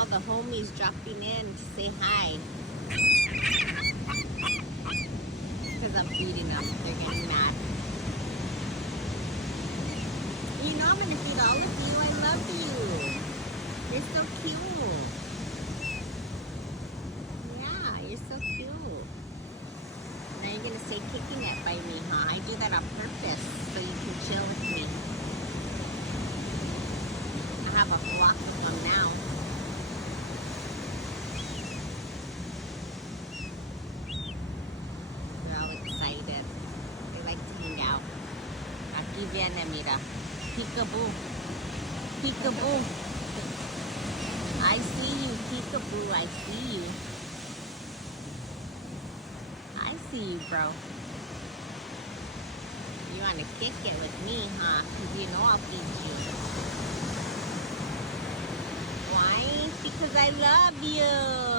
all the homies dropping in to say hi. Because I'm feeding them. They're getting mad. You know I'm going to feed all of you. I love you. You're so cute. Yeah, you're so cute. Now you're going to stay kicking it by me, huh? I do that on purpose so you can chill with me. I have a flock of them now. They're all excited. They like to hang out. Aquí viene, mira. Peekaboo. Peekaboo. I see you, peekaboo. I see you. I see you, bro. You want to kick it with me, huh? Because you know I'll feed you. Why? Because I love you.